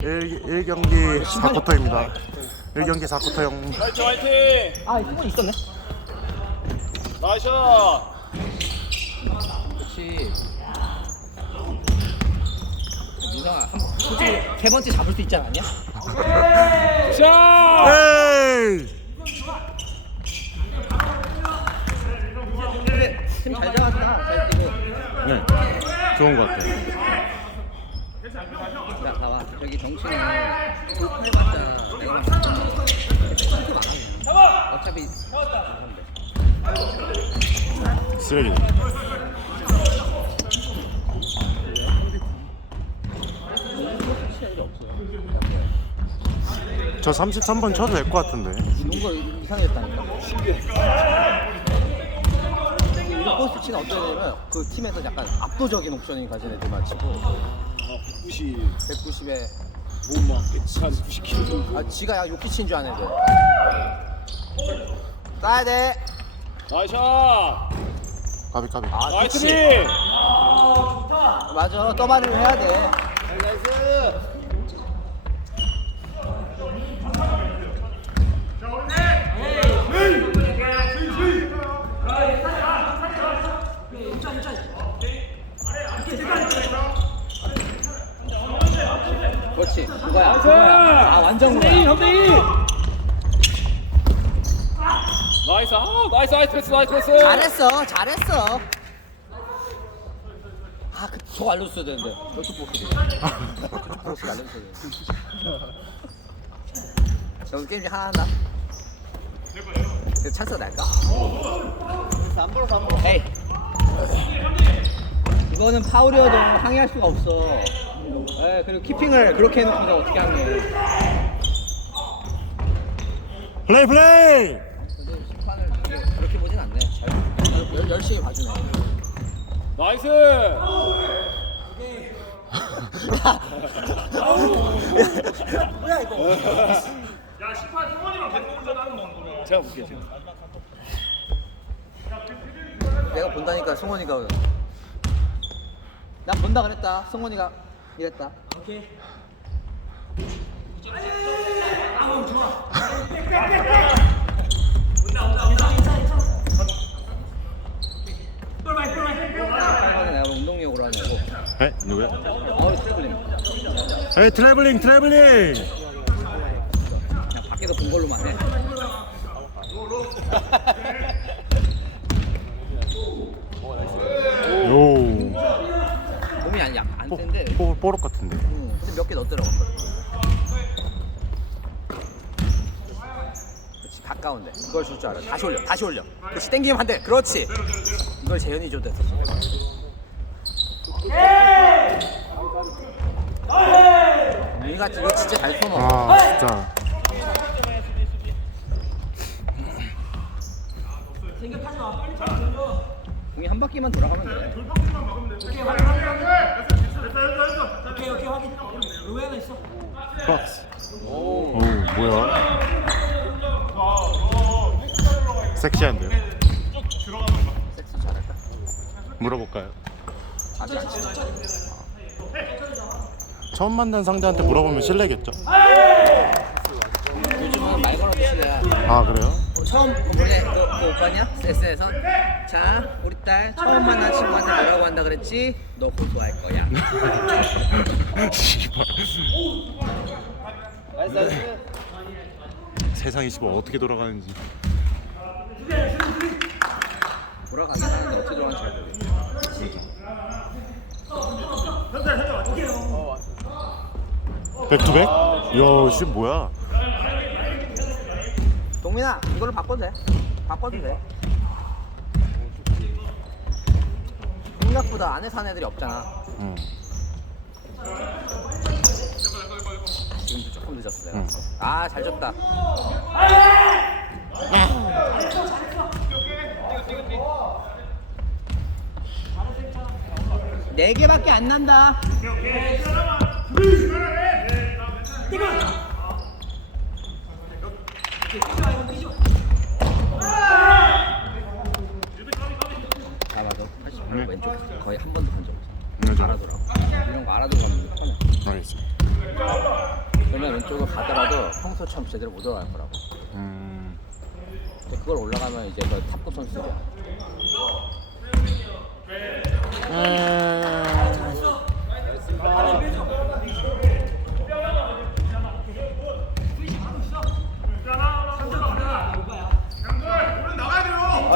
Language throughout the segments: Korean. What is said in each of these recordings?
1경기 4쿼터입니다. 1경기 4쿼터형. 화이팅 화이팅! 아, 이거 있었네. 나이스! 그렇지. 민상아, 솔직히 세 번째 잡을 수 있지 않았냐? 샷! 에이! 근데 팀 잘 잡았다. 잘 뛰고. 네, 좋은 것 같아요. 자, 봐봐. 저기 정치는 해봤자 내가 어차피 쓰레기. 저 33번 쳐도 될 것 같은데. 뭔가 이상했다니까. 포스트 치는 어떤 애냐면 그 팀에서 약간 압도적인 옵션이 가진 애들만 치고 190에 몸막 90kg 정도. 아 지가 약 요키치인 줄 아는 애들. 쏴야 돼. 나이스 샷! 까비. 아 나이스! 그치. 맞아 떠마를 해야 돼. 그렇지 그거야. 아 완전 그거야. 나이스! 아, 나이스 패스 나이스 패스! 잘했어. 아, 저거 알려줬어야 되는데. 벌써 알려줬어야 되는데. 저거 게임 중에 하나 한다. 그 찬스가 날까? 안 벌어서. 에이. 이거는 파울이어도 항의할 수가 없어. 에 그리고 키핑을 그렇게 해놓고서 어떻게 하냐. 플레이! 근데 심판을 그렇게 보진 않네. 열심히 봐주네. 나이스! 뭐야 이거? 야 심판 성원이랑 백동훈전 하는 거 제가 볼게요 지금. 내가 본다니까 승원이가 난 본다 그랬다. 승원이가 이랬다. 오케이. 내가 운동력으로 하냐고. 에? 누구야? 트래블링. 에이, 트래블링! 그냥 밖에서 본 걸로만 해. 요. 몸이 안 센데. 뽀록 같은데. 근데 몇 개 넣더라고. 그렇지 가까운데 그걸 줄 줄 알아. 다시 올려. 그렇지 땡기면 안 돼. 그렇지. 이걸 재현이 줘도 됐었어. 우리가 이거 진짜 잘 쳐넣어. 아, 진짜. 공이 한 바퀴만 돌아가면 돼. 오케이 확인. 의외는 있어. 박스. 오, 뭐야? 섹시한데요? 섹스 잘할까? 물어볼까요? 아직 안 치. 처음 만난 상대한테 물어보면 실례겠죠? 요즘은 말 걸어도 시야. 아, 그래요? 처음 본래 그 오빠냐? SNS에서 자 우리 딸 처음 만난 친구한테 뭐라고 한다 그랬지? 너 고소할 거야. 씨발. 나이스. 세상이 씨발 어떻게 돌아가는지. 돌아가긴 하는데 어떻게 돌아가는지 잘 모르겠어. 백투백? 이야, 씨 뭐야? 동민아 이걸로 바꿔도 돼. 바꿔도 돼. 생각보다 안에 사는 애들이 없잖아. 응. 지금도 조금 늦었어 내가. 응. 아 잘 줬다. 네 개밖에 안 난다. 왼쪽 거의 한 번도 본 적 없어. 맞아. 알아더라고. 이런 거 알아들어가면 편해. 알겠습니다. 왼쪽을 가더라도 평소처럼 제대로 못 올라갈 거라고. 근데 그걸 올라가면 이제 그 탑급 선수들이야.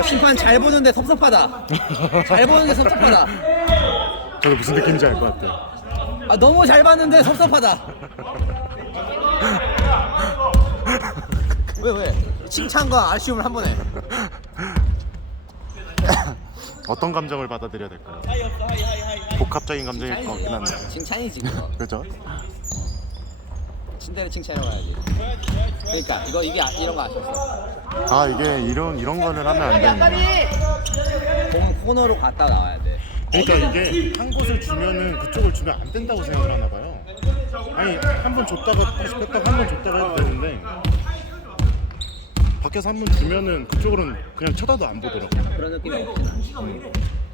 심판 잘 보는데 섭섭하다. 잘 보는데 섭섭하다. 저도 무슨 느낌인지 알 것 같아요. 아, 너무 잘 봤는데 섭섭하다. 왜? 칭찬과 아쉬움을 한 번에. 어떤 감정을 받아들여야 될까요? 복합적인 감정일 것 같긴 한데. 칭찬이지 그거. 그죠? 친대로 칭찬하고 가야지. 그러니까 이게 이런 거 아쉬웠어. 아 이게 이런 거는 하면 안 되는데. 공 코너로 갔다 나와야 돼. 그러니까 이게 한 곳을 주면은 그쪽을 주면 안 된다고 생각을 하나 봐요. 아니 한 번 줬다가 다시 뺐다가 한 번 줬다가 해도 되는데 밖에서 한 번 주면은 그쪽으로는 그냥 쳐다도 안 보더라고. 그런 느낌이 없진 않지.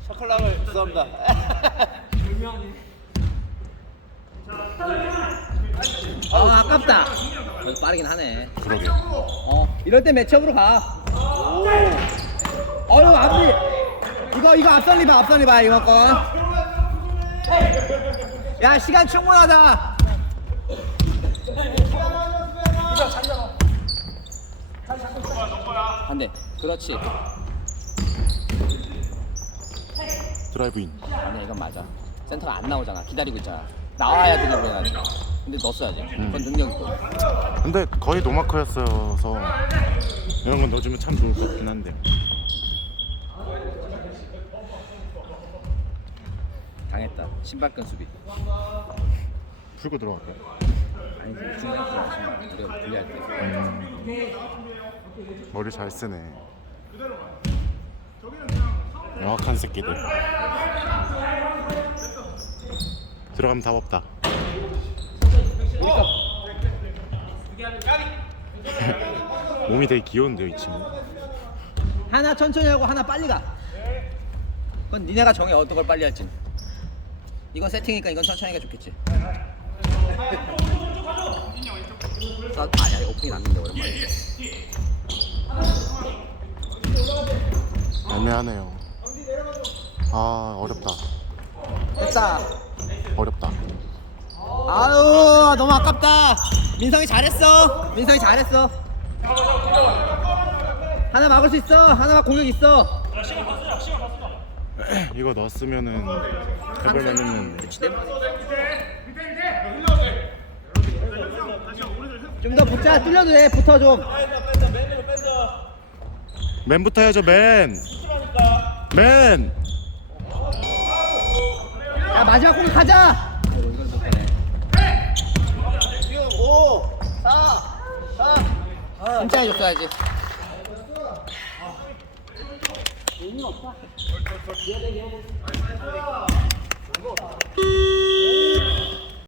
셔클락을 죄송합니다. 아깝다. 그래도 빠르긴 하네. 그러게. 이럴 때 매치업으로 가. 앞리. 이거 앞선 리바 이번 건. 야, 시간 충분하다. 안돼. 그렇지. 드라이브인. 아니야, 이건 맞아. 센터가 안 나오잖아. 기다리고 있잖아. 나와야 되는 거야. 근데 넣었어야지. 그건 능력이고. 근데 거의 노마크였어서 이런 건 넣어주면 참 좋을 것 같긴 한데. 당했다. 신발끈 수비. 풀고 들어갈까? 아니지. 우리가 불리할 때. 머리 잘 쓰네. 명확한 새끼들. 들어가면 답 없다. 몸이 되게 귀여운데요, 이 친구. 하나 천천히 하고 하나 빨리 가. 그건 니네가 정해 어떤 걸 빨리 할지. 이건 세팅이니까 이건 천천히 하는 게 좋겠지. 아니 오프닝 났는데 오랜만에. 애매하네요. 아 어렵다. 됐다. 어렵다. 아유 너무 아깝다. 민성이 잘했어. 하나 막을 수 있어. 하나 공격 있어. 이거 넣었으면은 개별 맞는. 좀 더 붙자. 뚫려도 돼. 붙어 좀. 맨부터 해야죠, 맨. 야 마지막 공격 가자. 진짜 해줬어야지.